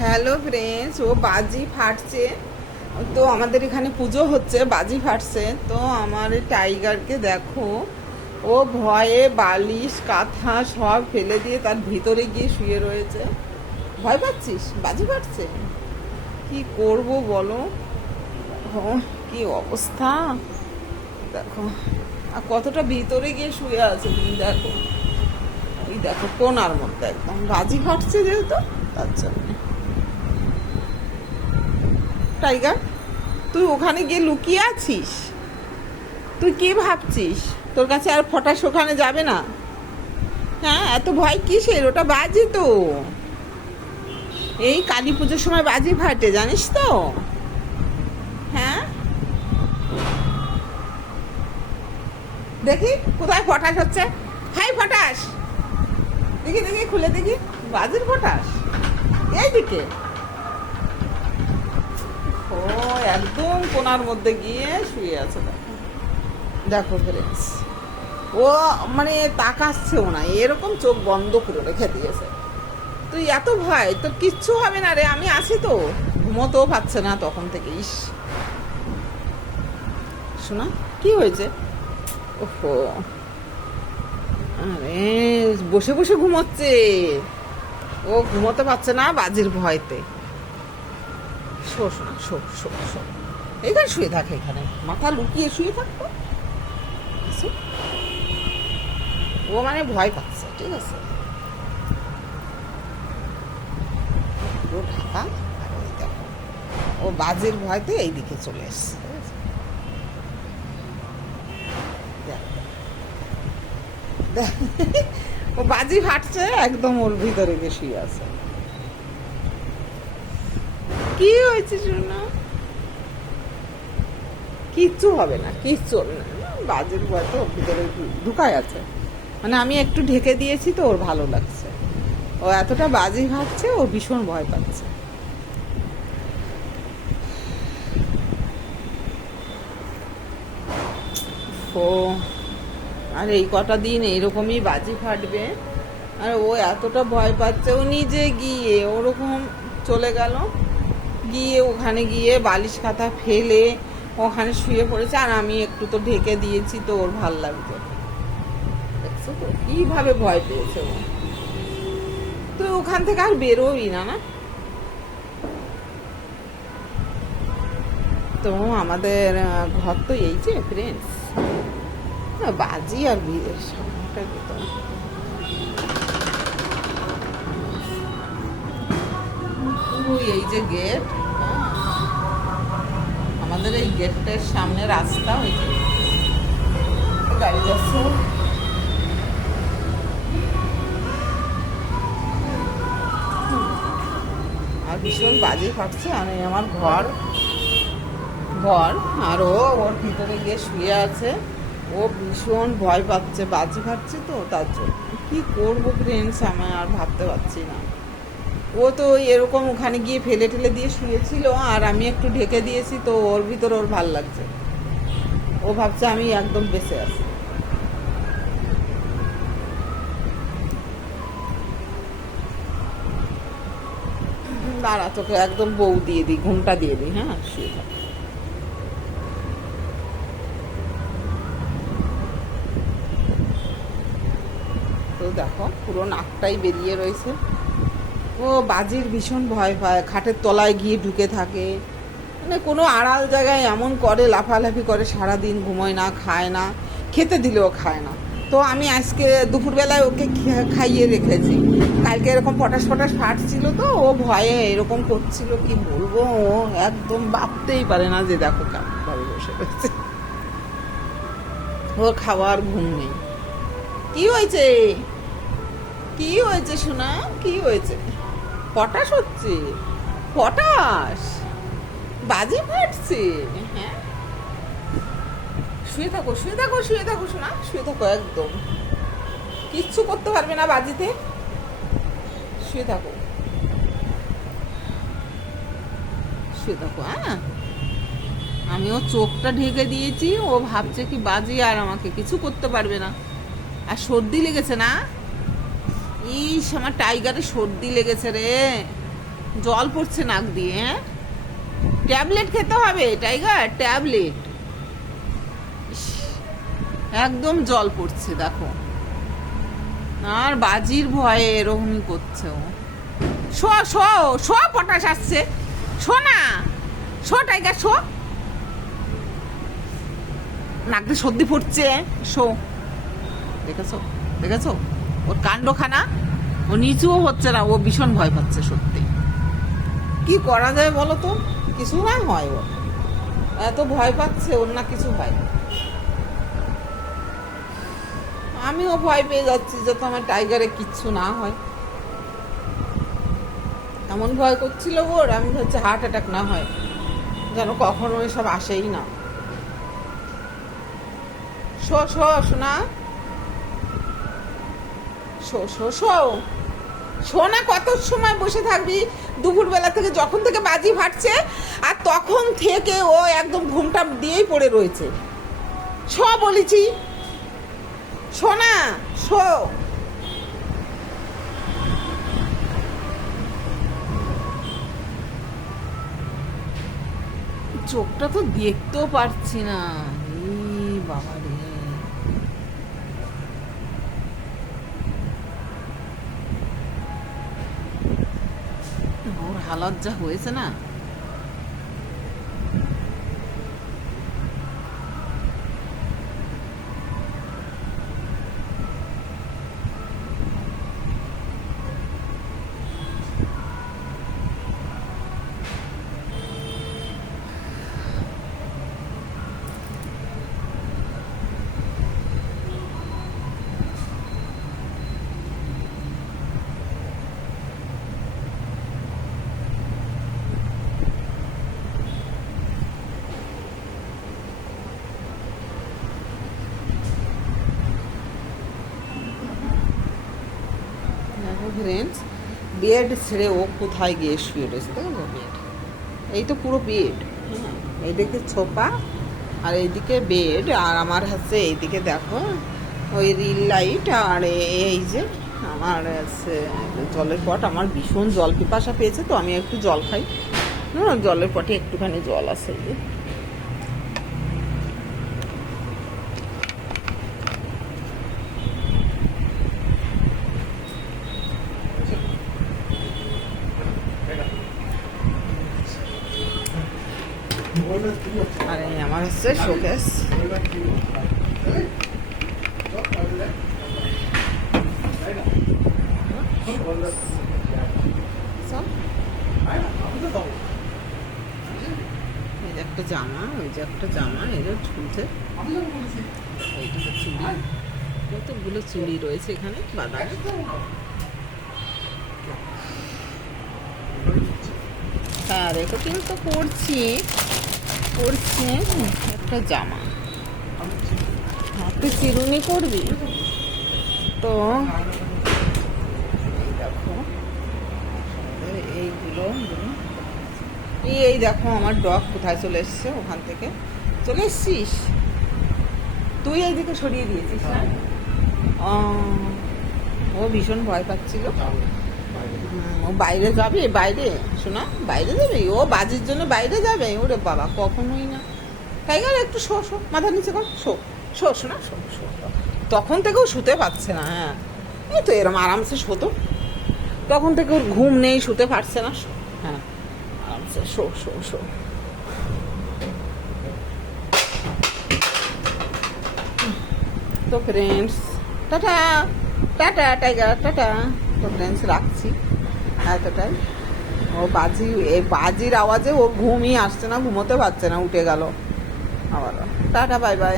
Hello friends, ও বাজি ফাটছে। তো আমাদের এখানে পুজো হচ্ছে, বাজি ফাটছে। তো আমার এই টাইগারকে দেখো, ও ভয়ে বালিশ কাঁথা সব ফেলে দিয়ে তার ভিতরে গিয়ে শুয়ে রয়েছে। ভয় পাচ্ছিস? বাজি ফাটছে, কি করব বলো। ও কি অবস্থা দেখো, আর কতটা ভিতরে গিয়ে শুয়ে আছে তুমি দেখো। এই দেখো কোনার মধ্যে একদম, বাজি ফাটছে যেহেতু তার জন্য। টাইগার, তুই ওখানে গিয়ে লুকিয়ে আছিস? তুই কি ভাবছিস তোর কাছে আর ফটাস ওখানে যাবে না? হ্যাঁ, এত ভয় কিসের? ওটা বাজি তো, এই কালী পুজোর সময় বাজি ফাটে, জানিস তো? হ্যাঁ, দেখি কোথায় ফটাস হচ্ছে। হাই ফটাস, দেখি দেখি খুলে দেখি, বাজির ফটাস এইদিকে। ও একদম কোনার মধ্যে গিয়ে শুয়ে আছে দেখো। দেখো ফ্রেন্ডস, ও মানে তাকাচ্ছেও না, এরকম চোখ বন্ধ করে রেখে দিয়েছে। তুই এত ভয়, তোর কিচ্ছু হবে না রে, আমি আছি তো। ঘুমোতেও পাচ্ছে না তখন থেকে। ইস শোনা, কি হয়েছে? ওহো, আরে বসে বসে ঘুমোচ্ছে। ও ঘুমোতে পারছে না বাজির ভয়তে। শো শোনা, শো শো শো, এখানে শুয়ে থাকে, এখানে মাথা লুকিয়ে শুয়ে থাকবো। ও মানে ভয় পাচ্ছে, ঠিক আছে। পুরো ঢাকা, আর ওই দেখো ও বাজির ভয়তে এইদিকে চলে এসছে, ঠিক আছে? ও বাজি ফাটছে, একদম ওর ভিতরে গিয়ে শুয়ে আছে। কি হয়েছে শোনা? কিচ্ছু হবে না, কিচ্ছু হবে না। বাজির ভয় তো ওর ভিতরে ঢুকায় আছে। মানে আমি একটু ঢেকে দিয়েছি তো ওর ভালো লাগছে। ও এতটা বাজি ভাবছে, ও ভীষণ ভয় পাচ্ছে। ও আর এই কটা দিন এইরকমই বাজি ফাটবে। আর ও এতটা ভয় পাচ্ছে, ও নিজে গিয়ে ওরকম চলে গেল, গিয়ে ওখানে গিয়ে বালিশ কাঁথা ফেলে ওখানে শুয়ে পড়েছে। আর আমি একটু তো ঢেকে দিয়েছি তো ওর ভাল লাগছে। দেখছো তো কিভাবে ভয় পেয়েছে ও। তুই ওখান থেকে আর বেরোই না, না? তো আমাদের ঘর তো এই যে ফ্রেন্ডস, বাজি আর বিয়ের সময়টা যেত। এই যে গেট, আমাদের এই গেটের সামনে রাস্তা, ওই যে গাড়ি যাচ্ছে। আর ভীষণ বাজি ফাটছে। আর এই আমার ঘর ঘর আর ও ওর ভিতরে গিয়ে শুয়ে আছে। ও ভীষণ ভয় পাচ্ছে, বাজি ফাটছে তো তার জন্য। কি করবো ফ্রেন্ডস, আমি আর ভাবতে পারছি না। ও তো এরকম ওখানে গিয়ে ফেলে ঠেলে দিয়ে শুয়েছিল, আর আমি একটু ঢেকে দিয়েছি তো ওর ভিতর ওর ভাল লাগছে। ও ভাবছে আমি একদম বেঁচে আছি। দাঁড়া, তোকে একদম বউ দিয়ে দিই, ঘুমটা দিয়ে দিই। হ্যাঁ, শুয়ে থাক। তো দেখো পুরো নাকটাই বেরিয়ে রয়েছে। ও বাজির ভীষণ ভয় পায়, খাটের তলায় গিয়ে ঢুকে থাকে। মানে কোনো আড়াল জায়গায় এমন করে, লাফালাফি করে, সারাদিন ঘুমোয় না, খায় না, খেতে দিলেও খায় না। তো আমি আজকে দুপুরবেলায় ওকে খাইয়ে রেখেছি। কালকে এরকম পটাশ পটাশ ফাটছিল তো ও ভয়ে এরকম করছিল, কি বলবো। ও একদম ভাবতেই পারে না যে দেখো কেমনভাবে বসে রয়েছে। ওর খাওয়ার ঘুম নেই। কি হয়েছে? কি হয়েছে সোনা? কি হয়েছে? পটাশ হচ্ছে? পটাশ বাজি ফাটছে? হ্যাঁ, শুয়ে থাকো, শুয়ে থাকো, শুয়ে থাকো সোনা, শুয়ে থাকো, একদম কিচ্ছু করতে পারবে না বাজিতে। শুয়ে থাকো, শুয়ে থাকো। হ্যাঁ, আমি ও চোখটা ঢেকে দিয়েছি, ও ভাবছে কি বাজি আর আমাকে কিছু করতে পারবে না। আর সর্দি লেগেছে না? ইস, আমার টাইগারের সর্দি লেগেছে রে। জল পড়ছে নাক দিয়ে। হ্যাঁ, ট্যাবলেট খেতে হবে টাইগার, ট্যাবলেট। একদম জল পড়ছে দেখো, আর বাজির ভয়ে এরকমই করছে ও। শো শো শো, পটাশ আসছে, শো না, শো টাইগার শো, নাক দিয়ে সর্দি পড়ছে, শো। দেখেছো দেখেছো ওর কাণ্ডখানা, ও নিচুও হচ্ছে না, ও ভীষণ ভয় পাচ্ছে সত্যি। কি করা যায় বলো তো, কিছু না হয়, ও এত ভয় পাচ্ছে, ওর না কিছু হয়। আমিও ভয় পেয়ে যাচ্ছি যাতে আমার টাইগারে কিচ্ছু না হয়। এমন ভয় করছিল ওর, আমি হচ্ছে হার্ট অ্যাটাক না হয়, যেন কখনো এসব আসেই না। শো শো শোনা, শো শো শো শো না, কত সময় বসে থাকবি? দুপুরবেলা থেকে যখন থেকে বাজি ফাটছে আর তখন থেকে ও একদম ঘুমটা দিয়েই পড়ে রয়েছে। শো বলেছি, শো না, শো। চোখটা তো দেখতেও পারছি না, বাবা রে। ওর হালত যা হয়েছে না, ফ্রেন্ডস, বেড ছেড়ে ও কোথায় গিয়ে শুয়ে রয়েছে, দেখো বেড, এই তো পুরো বেড, এইদিকে ছোপা আর এইদিকে বেড, আর আমার হচ্ছে এইদিকে দেখো ওই রিল লাইট, আর এই যে আমার আছে জলের পট। আমার ভীষণ জল পিপাসা পেয়েছে, তো আমি একটু জল খাই। জলের পটে একটুখানি জল আছে, এই যে। আর এই আমার হচ্ছে শোকেস। এই যে একটা জামা, ওই যে একটা জামা, এই যে ঝুলছে, এইটাতে চুড়ি, কতগুলো চুড়ি রয়েছে এখানে বাদাম। হ্যাঁ রেকর্ডিং তো করছি, একটা জামা। তুই চিরুনি করবি তো, এই দেখো এইগুলো, এই দেখো আমার ডগ কোথায় চলে এসছে, ওখান থেকে চলে এসছিস তুই, এইদিকে সরিয়ে দিয়েছিস না? ও ভীষণ ভয় পাচ্ছিল, ও বাইরে যাবে, বাইরে শোনা, বাইরে যাবে, ও বাজির জন্য বাইরে যাবে? ওরে বাবা, কখনোই না। টাইগার একটু শো শো, মাথা নিচে কর, শো শো শোনা, শো শো। তখন থেকেও শুতে পারছে না। হ্যাঁ, এই তো এরম আরামসে শোতো, তখন থেকে ওর ঘুম নেই, শুতে পারছে না। হ্যাঁ আরামসে শো শো শো। তো friends, tata tata tiger, tata. তো ফ্রেন্ডস রাখছি এতটাই। ও বাজির আওয়াজে ও ঘুমই আসছে না, ঘুমোতে পারছে না, উঠে গেল আবার। Tata, bye bye.